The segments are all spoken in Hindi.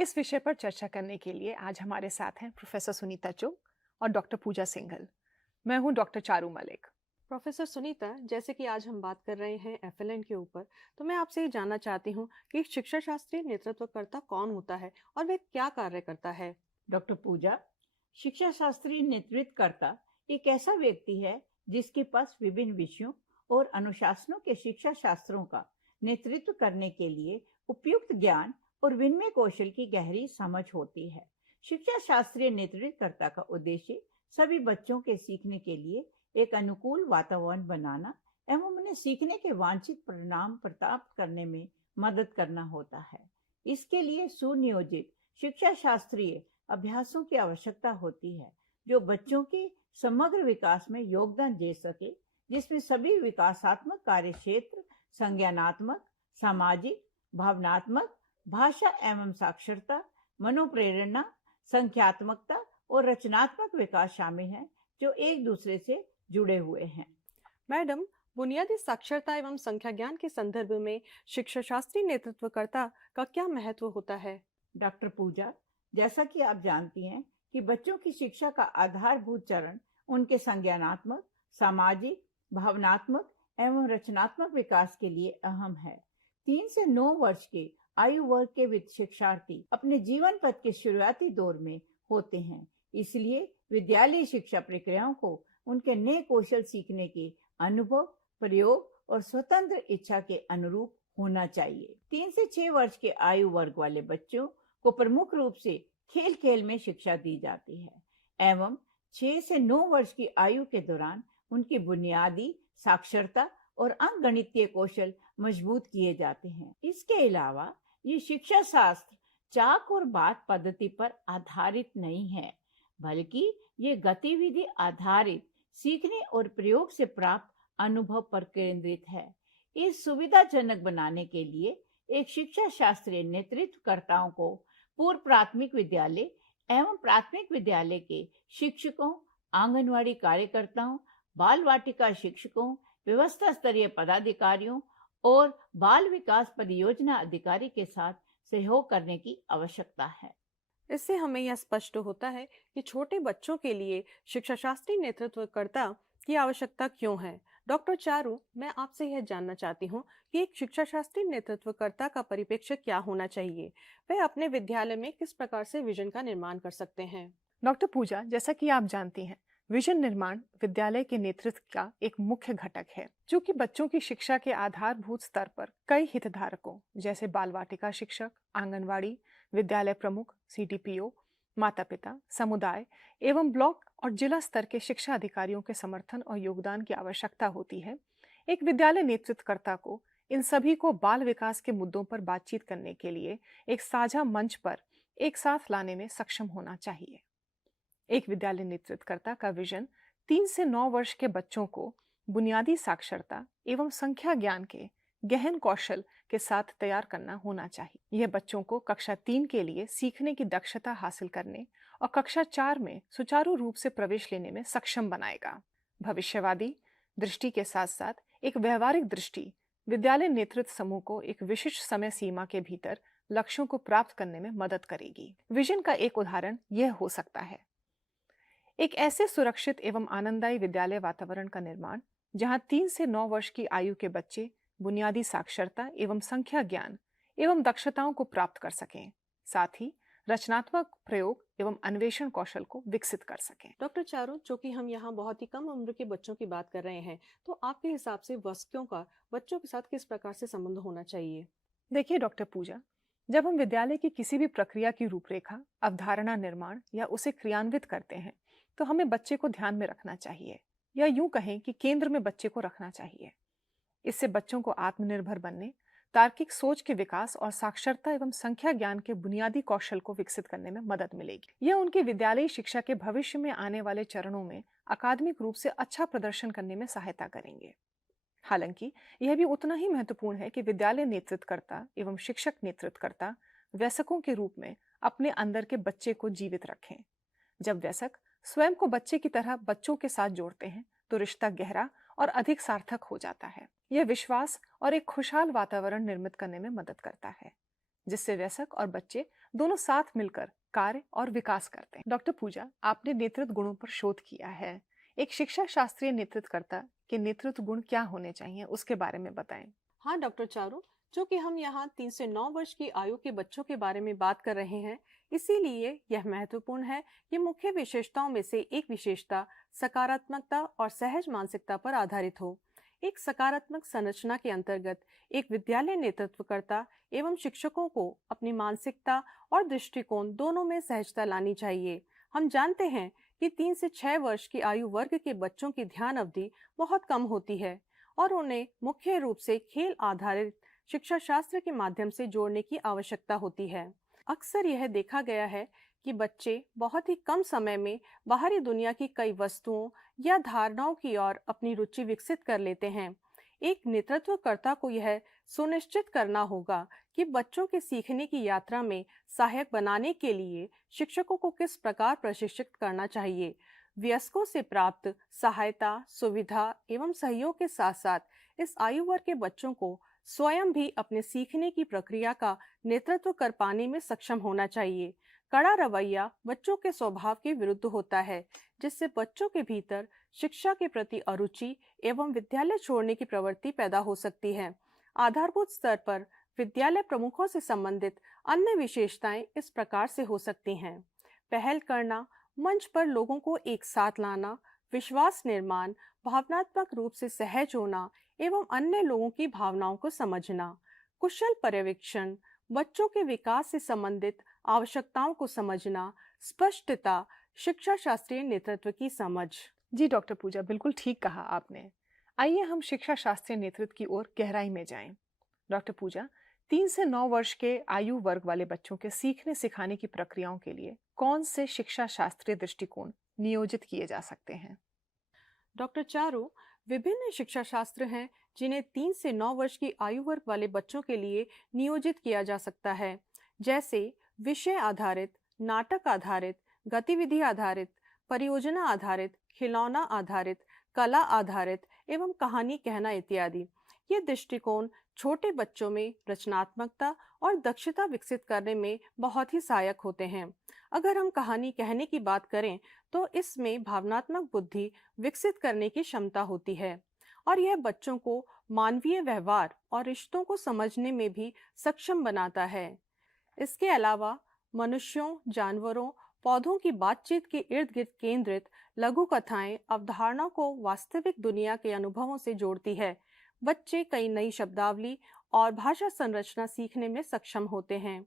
इस विषय पर चर्चा करने के लिए आज हमारे साथ हैं प्रोफेसर सुनीता चुग और डॉक्टर पूजा सिंघल। मैं हूं डॉक्टर चारू मलिक। प्रोफेसर सुनीता, जैसे कि आज हम बात कर रहे हैं एफएलएन के ऊपर, तो मैं आपसे ये जानना चाहती हूँ कि शिक्षा शास्त्री नेतृत्वकर्ता कौन होता है और वह क्या कार्य करता है। डॉक्टर पूजा, शिक्षा शास्त्री नेतृत्वकर्ता एक ऐसा व्यक्ति है जिसके पास विभिन्न विषयों और अनुशासनों के शिक्षा शास्त्रों का नेतृत्व करने के लिए उपयुक्त ज्ञान और विनिमय कौशल की गहरी समझ होती है। शिक्षा शास्त्रीय नेतृत्वकर्ता का उद्देश्य सभी बच्चों के सीखने के लिए एक अनुकूल वातावरण बनाना एवं उन्हें सीखने के वांछित परिणाम प्राप्त करने में मदद करना होता है। इसके लिए सुनियोजित शिक्षा शास्त्रीय अभ्यासों की आवश्यकता होती है जो बच्चों के समग्र विकास में योगदान दे सके, जिसमें सभी विकासात्मक कार्य क्षेत्र संज्ञानात्मक, सामाजिक, भावनात्मक, भाषा एवं साक्षरता, मनोप्रेरणा, संख्यात्मकता और रचनात्मक विकास शामिल हैं जो एक दूसरे से जुड़े हुए हैं। मैडम, बुनियादी साक्षरता एवं संख्या ज्ञान के संदर्भ में शिक्षा शास्त्री नेतृत्वकर्ता का क्या महत्व होता है? डॉक्टर पूजा, जैसा कि आप जानती हैं कि बच्चों की शिक्षा का आधारभूत चरण उनके संज्ञानात्मक, सामाजिक, भावनात्मक एवं रचनात्मक विकास के लिए अहम है। 3 से 9 वर्ष के आयु वर्ग के शिक्षार्थी अपने जीवन पथ के शुरुआती दौर में होते हैं, इसलिए विद्यालय शिक्षा प्रक्रियाओं को उनके नए कौशल सीखने के अनुभव, प्रयोग और स्वतंत्र इच्छा के अनुरूप होना चाहिए। 3 से 6 वर्ष के आयु वर्ग वाले बच्चों को प्रमुख रूप से खेल खेल में शिक्षा दी जाती है एवं 6 से 9 वर्ष की आयु के दौरान उनकी बुनियादी साक्षरता और अंकगणितीय कौशल मजबूत किए जाते हैं। इसके अलावा ये शिक्षा शास्त्र चाक और बात पद्धति पर आधारित नहीं है, बल्कि ये गतिविधि आधारित सीखने और प्रयोग से प्राप्त अनुभव पर केंद्रित है। इस सुविधाजनक बनाने के लिए एक शिक्षा शास्त्रीय नेतृत्वकर्ताओं को पूर्व प्राथमिक विद्यालय एवं प्राथमिक विद्यालय के शिक्षकों, आंगनवाड़ी कार्यकर्ताओं, बाल वाटिका शिक्षकों, व्यवस्था स्तरीय पदाधिकारियों और बाल विकास परियोजना अधिकारी के साथ सहयोग करने की आवश्यकता है। इससे हमें यह स्पष्ट होता है कि छोटे बच्चों के लिए शिक्षा शास्त्री नेतृत्वकर्ता की आवश्यकता क्यों है। डॉक्टर चारू, मैं आपसे यह जानना चाहती हूँ कि एक शिक्षा शास्त्री नेतृत्वकर्ता का परिप्रेक्ष्य क्या होना चाहिए। वह अपने विद्यालय में किस प्रकार से विजन का निर्माण कर सकते हैं? डॉक्टर पूजा, जैसा कि आप जानती हैं, विजन निर्माण विद्यालय के नेतृत्व का एक मुख्य घटक है, जो कि बच्चों की शिक्षा के आधारभूत स्तर पर कई हितधारकों जैसे बाल वाटिका शिक्षक, आंगनवाड़ी, विद्यालय प्रमुख, सीडीपीओ, माता पिता, समुदाय एवं ब्लॉक और जिला स्तर के शिक्षा अधिकारियों के समर्थन और योगदान की आवश्यकता होती है। एक विद्यालय नेतृत्वकर्ता को इन सभी को बाल विकास के मुद्दों पर बातचीत करने के लिए एक साझा मंच पर एक साथ लाने में सक्षम होना चाहिए। एक विद्यालय नेतृत्वकर्ता का विजन 3 से 9 वर्ष के बच्चों को बुनियादी साक्षरता एवं संख्या ज्ञान के गहन कौशल के साथ तैयार करना होना चाहिए। यह बच्चों को कक्षा 3 के लिए सीखने की दक्षता हासिल करने और कक्षा 4 में सुचारू रूप से प्रवेश लेने में सक्षम बनाएगा। भविष्यवादी दृष्टि के साथ साथ एक व्यवहारिक दृष्टि विद्यालय नेतृत्व समूह को एक विशिष्ट समय सीमा के भीतर लक्ष्यों को प्राप्त करने में मदद करेगी। विजन का एक उदाहरण यह हो सकता है एक ऐसे सुरक्षित एवं आनंददायी विद्यालय वातावरण का निर्माण जहां 3 से 9 वर्ष की आयु के बच्चे बुनियादी साक्षरता एवं संख्या ज्ञान एवं दक्षताओं को प्राप्त कर सकें, साथ ही रचनात्मक प्रयोग एवं अन्वेषण कौशल को विकसित कर सकें। डॉक्टर चारू, चूंकि हम यहाँ बहुत ही कम उम्र के बच्चों की बात कर रहे हैं, तो आपके हिसाब से वयस्कों का बच्चों के साथ किस प्रकार से संबंध होना चाहिए? देखिए डॉक्टर पूजा, जब हम विद्यालय की किसी भी प्रक्रिया की रूपरेखा, अवधारणा निर्माण या उसे क्रियान्वित करते हैं, तो हमें बच्चे को ध्यान में रखना चाहिए, या यूं कहें कि केंद्र में बच्चे को रखना चाहिए। इससे बच्चों को आत्मनिर्भर बनने, तार्किक सोच के विकास और साक्षरता एवं संख्या ज्ञान के बुनियादी कौशल को विकसित करने में मदद मिलेगी। यह उनकी विद्यालयी शिक्षा के भविष्य में आने वाले चरणों में अकादमिक रूप से अच्छा प्रदर्शन करने में सहायता करेंगे। हालांकि यह भी उतना ही महत्वपूर्ण है कि विद्यालय नेतृत्वकर्ता एवं शिक्षक नेतृत्वकर्ता वयस्कों के रूप में अपने अंदर के बच्चे को जीवित रखें। जब वयस्क स्वयं को बच्चे की तरह बच्चों के साथ जोड़ते हैं तो रिश्ता गहरा और अधिक सार्थक हो जाता है। यह विश्वास और एक खुशहाल वातावरण निर्मित करने में मदद करता है, जिससे वयस्क और बच्चे दोनों साथ मिलकर कार्य और विकास करते हैं। डॉक्टर पूजा, आपने नेतृत्व गुणों पर शोध किया है। एक शिक्षा शास्त्रीय नेतृत्वकर्ता के नेतृत्व गुण क्या होने चाहिए, उसके बारे में बताएं। हाँ डॉक्टर चारू, जो कि हम यहाँ 3 से 9 वर्ष की आयु के बच्चों के बारे में बात कर रहे हैं, इसीलिए यह महत्वपूर्ण है कि मुख्य विशेषताओं में से एक विशेषता सकारात्मकता और सहज मानसिकता पर आधारित हो। एक सकारात्मक संरचना के अंतर्गत एक विद्यालय नेतृत्वकर्ता एवं शिक्षकों को अपनी मानसिकता और दृष्टिकोण दोनों में सहजता लानी चाहिए। हम जानते हैं कि 3 से 6 वर्ष की आयु वर्ग के बच्चों की ध्यान अवधि बहुत कम होती है और उन्हें मुख्य रूप से खेल आधारित शिक्षा शास्त्र के माध्यम से जोड़ने की आवश्यकता होती है। अक्सर यह देखा गया है कि बच्चे बहुत ही कम समय में बाहरी दुनिया की कई वस्तुओं या धारणाओं की ओर अपनी रुचि विकसित कर लेते हैं। एक नेतृत्वकर्ता को यह सुनिश्चित करना होगा कि बच्चों के सीखने की यात्रा में सहायक बनाने के लिए शिक्षकों को किस प्रकार प्रशिक्षित करना चाहिए। वयस्कों से प्राप्त सहायता, सुविधा एवं सहयोग के साथ साथ इस आयु वर्ग के बच्चों को स्वयं भी अपने सीखने की प्रक्रिया का नेतृत्व कर पाने में सक्षम होना चाहिए। कड़ा रवैया बच्चों के स्वभाव के विरुद्ध होता है, जिससे बच्चों के भीतर शिक्षा के प्रति अरुचि एवं विद्यालय छोड़ने की प्रवृत्ति पैदा हो सकती है। आधारभूत स्तर पर विद्यालय प्रमुखों से संबंधित अन्य विशेषताएं इस प्रकार से हो सकती हैं। पहल करना, मंच पर लोगों को एक साथ लाना, विश्वास निर्माण, भावनात्मक रूप से सहज होना एवं अन्य लोगों की भावनाओं को समझना। कुशल पर्यवेक्षण, बच्चों के विकास से संबंधित आवश्यकताओं को समझना। स्पष्टता, शिक्षा शास्त्रीय नेतृत्व की समझ। जी डॉक्टर पूजा, बिल्कुल ठीक कहा आपने। आइए हम शिक्षा शास्त्रीय नेतृत्व की ओर गहराई में जाएं। डॉक्टर पूजा, 3 से 9 वर्ष के आयु वर्ग वाले बच्चों के सीखने सिखाने की प्रक्रियाओं के लिए कौन से शिक्षा शास्त्रीय दृष्टिकोण नियोजित किए जा सकते हैं? डॉक्टर चारू, विभिन्न शिक्षा शास्त्र हैं जिन्हें 3 से 9 वर्ष की आयु वर्ग वाले बच्चों के लिए नियोजित किया जा सकता है, जैसे विषय आधारित, नाटक आधारित, गतिविधि आधारित, परियोजना आधारित, खिलौना आधारित, कला आधारित एवं कहानी कहना इत्यादि। ये दृष्टिकोण छोटे बच्चों में रचनात्मकता और दक्षता विकसित करने में बहुत ही सहायक होते हैं। अगर हम कहानी कहने की बात करें तो इसमें भावनात्मक बुद्धि विकसित करने की क्षमता होती है और यह बच्चों को मानवीय व्यवहार और रिश्तों को समझने में भी सक्षम बनाता है। इसके अलावा मनुष्यों, जानवरों, पौधों की बातचीत के इर्द गिर्द केंद्रित लघु कथाएं अवधारणाओं को वास्तविक दुनिया के अनुभवों से जोड़ती है। बच्चे कई नई शब्दावली और भाषा संरचना सीखने में सक्षम होते हैं।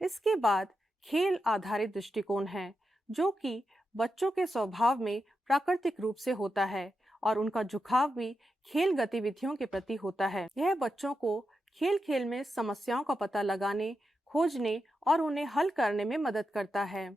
इसके बाद खेल आधारित दृष्टिकोण है, जो कि बच्चों के स्वभाव में प्राकृतिक रूप से होता है और उनका झुकाव भी खेल गतिविधियों के प्रति होता है। यह बच्चों को खेल खेल में समस्याओं का पता लगाने, खोजने और उन्हें हल करने में मदद करता है।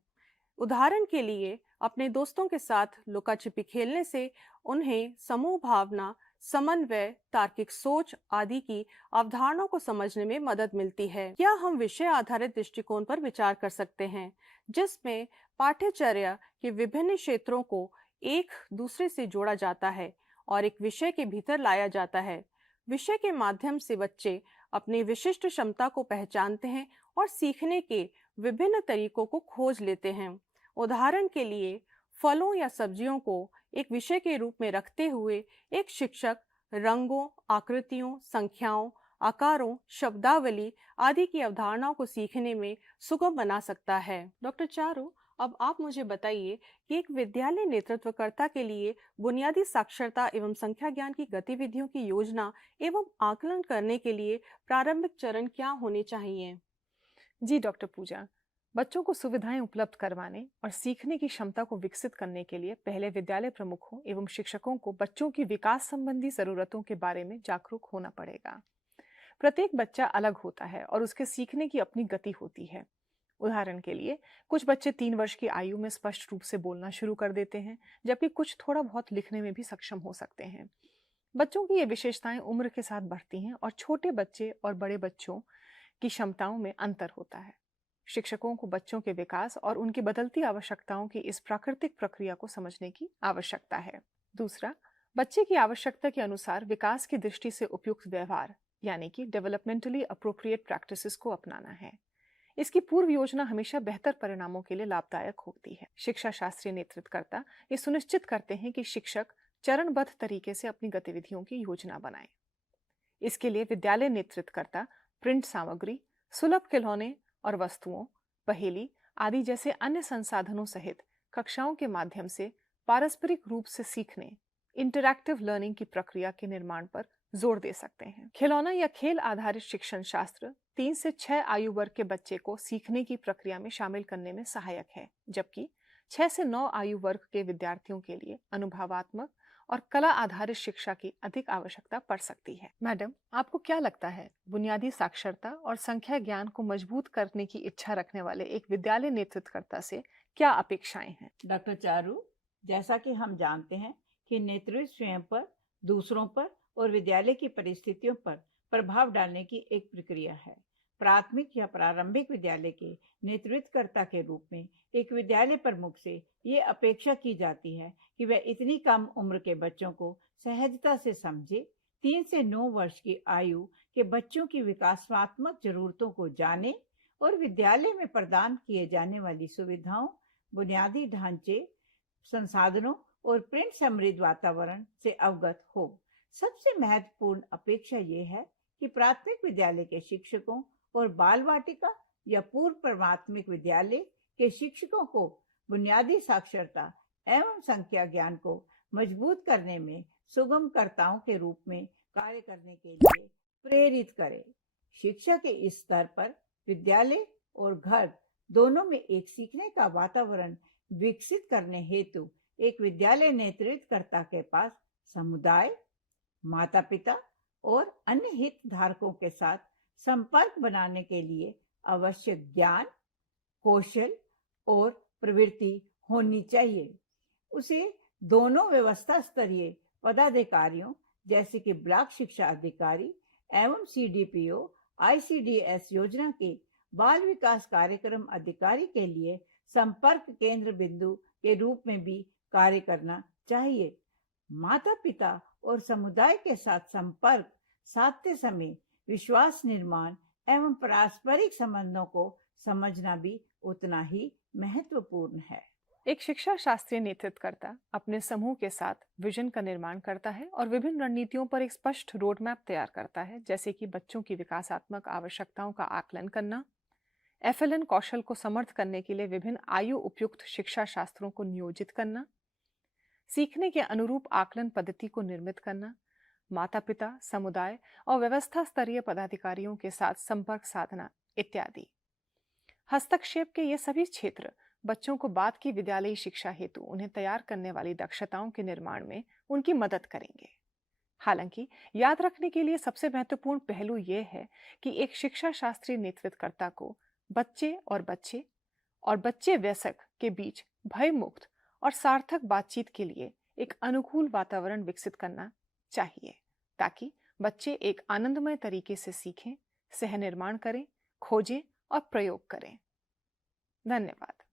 उदाहरण के लिए, अपने दोस्तों के साथ लुका छिपी खेलने से उन्हें समूह भावना, समन्वय, तार्किक सोच आदि की अवधारणाओं को समझने में मदद मिलती है। या हम विषय आधारित दृष्टिकोण पर विचार कर सकते हैं, जिसमें पाठ्यचर्या के विभिन्न क्षेत्रों को एक दूसरे से जोड़ा जाता है और एक विषय के भीतर लाया जाता है। विषय के माध्यम से बच्चे अपनी विशिष्ट क्षमता को पहचानते हैं और सीखने के विभिन्न तरीकों को खोज लेते हैं। उदाहरण के लिए, फलों या सब्जियों को एक विषय के रूप में रखते हुए एक शिक्षक रंगों, आकृतियों, संख्याओं, आकारों, शब्दावली आदि की अवधारणाओं को सीखने में सुगम बना सकता है। डॉक्टर चारू, अब आप मुझे बताइए कि एक विद्यालय नेतृत्वकर्ता के लिए बुनियादी साक्षरता एवं संख्या ज्ञान की गतिविधियों की योजना एवं आकलन करने के लिए प्रारंभिक चरण क्या होने चाहिए? जी डॉक्टर पूजा, बच्चों को सुविधाएं उपलब्ध करवाने और सीखने की क्षमता को विकसित करने के लिए पहले विद्यालय प्रमुखों एवं शिक्षकों को बच्चों की विकास संबंधी जरूरतों के बारे में जागरूक होना पड़ेगा। प्रत्येक बच्चा अलग होता है और उसके सीखने की अपनी गति होती है। उदाहरण के लिए, कुछ बच्चे 3 वर्ष की आयु में स्पष्ट रूप से बोलना शुरू कर देते हैं, जबकि कुछ थोड़ा बहुत लिखने में भी सक्षम हो सकते हैं। बच्चों की ये विशेषताएं उम्र के साथ बढ़ती हैं और छोटे बच्चे और बड़े बच्चों की क्षमताओं में अंतर होता है। शिक्षकों को बच्चों के विकास और उनकी बदलती आवश्यकताओं की इस प्राकृतिक प्रक्रिया को समझने की आवश्यकता है। दूसरा, बच्चे की आवश्यकता के अनुसार विकास की दृष्टि से उपयुक्त व्यवहार यानी कि डेवलपमेंटली अप्रोप्रिएट प्रैक्टिसेस को अपनाना है। इसकी पूर्व योजना हमेशा बेहतर परिणामों के लिए लाभदायक होती है। शिक्षा शास्त्रीय नेतृत्वकर्ता ये सुनिश्चित करते हैं कि शिक्षक चरणबद्ध तरीके से अपनी गतिविधियों की योजना बनाएं। इसके लिए विद्यालय नेतृत्वकर्ता प्रिंट सामग्री, सुलभ खिलौने और वस्तुओं, पहेली आदि जैसे अन्य संसाधनों सहित कक्षाओं के माध्यम से पारस्परिक रूप से सीखने, इंटरैक्टिव लर्निंग की प्रक्रिया के निर्माण पर जोर दे सकते हैं। खिलौना या खेल आधारित शिक्षण शास्त्र 3 से 6 आयु वर्ग के बच्चे को सीखने की प्रक्रिया में शामिल करने में सहायक है, जबकि 6 से 9 आयु वर्ग के विद्यार्थियों के लिए अनुभवात्मक और कला आधारित शिक्षा की अधिक आवश्यकता पड़ सकती है। मैडम, आपको क्या लगता है, बुनियादी साक्षरता और संख्या ज्ञान को मजबूत करने की इच्छा रखने वाले एक विद्यालय नेतृत्वकर्ता से क्या अपेक्षाएं हैं? डॉक्टर चारू, जैसा कि हम जानते हैं कि नेतृत्व स्वयं पर, दूसरों पर और विद्यालय की परिस्थितियों पर प्रभाव डालने की एक प्रक्रिया है। प्राथमिक या प्रारंभिक विद्यालय के नेतृत्वकर्ता के रूप में एक विद्यालय प्रमुख से ये अपेक्षा की जाती है कि वह इतनी कम उम्र के बच्चों को सहजता से समझे, 3 से 9 वर्ष की आयु के बच्चों की विकासात्मक जरूरतों को जाने और विद्यालय में प्रदान किए जाने वाली सुविधाओं, बुनियादी ढांचे, संसाधनों और प्रिंट समृद्ध वातावरण से अवगत हो। सबसे महत्वपूर्ण अपेक्षा ये है कि प्राथमिक विद्यालय के शिक्षकों और बाल वाटिका या पूर्व प्राथमिक विद्यालय के शिक्षकों को बुनियादी साक्षरता एवं संख्या ज्ञान को मजबूत करने में सुगमकर्ताओं के रूप में कार्य करने के लिए प्रेरित करें। शिक्षा के इस स्तर पर विद्यालय और घर दोनों में एक सीखने का वातावरण विकसित करने हेतु एक विद्यालय नेतृत्वकर्ता के पास समुदाय, माता पिता और अन्य हितधारकों के साथ संपर्क बनाने के लिए आवश्यक ज्ञान, कौशल और प्रवृत्ति होनी चाहिए। उसे दोनों व्यवस्था स्तरीय पदाधिकारियों जैसे कि ब्लॉक शिक्षा अधिकारी एवं CDPO, ICDS योजना के बाल विकास कार्यक्रम अधिकारी के लिए संपर्क केंद्र बिंदु के रूप में भी कार्य करना चाहिए। माता पिता और समुदाय के साथ संपर्क साधते समय विश्वास निर्माण एवं पारस्परिक संबंधों को समझना भी उतना ही महत्वपूर्ण है। एक शिक्षा शास्त्रीय नेतृत्वकर्ता अपने समूह के साथ विजन का निर्माण करता है और विभिन्न रणनीतियों पर एक स्पष्ट रोड मैप तैयार करता है, जैसे कि बच्चों की विकासात्मक आवश्यकताओं का आकलन करना, FLN कौशल को समर्थ करने के लिए विभिन्न आयु उपयुक्त शिक्षा शास्त्रों को नियोजित करना, सीखने के अनुरूप आकलन पद्धति को निर्मित करना, माता पिता, समुदाय और व्यवस्था स्तरीय पदाधिकारियों के साथ संपर्क साधना इत्यादि। हस्तक्षेप के ये सभी क्षेत्र बच्चों को बाद की विद्यालयी शिक्षा हेतु उन्हें तैयार करने वाली दक्षताओं के निर्माण में उनकी मदद करेंगे। हालांकि याद रखने के लिए सबसे महत्वपूर्ण पहलू यह है कि एक शिक्षा शास्त्रीय नेतृत्वकर्ता को बच्चे और बच्चे वयस्क के बीच भय मुक्त और सार्थक बातचीत के लिए एक अनुकूल वातावरण विकसित करना चाहिए, ताकि बच्चे एक आनंदमय तरीके से सीखें, सह निर्माण करें, खोजें और प्रयोग करें। धन्यवाद।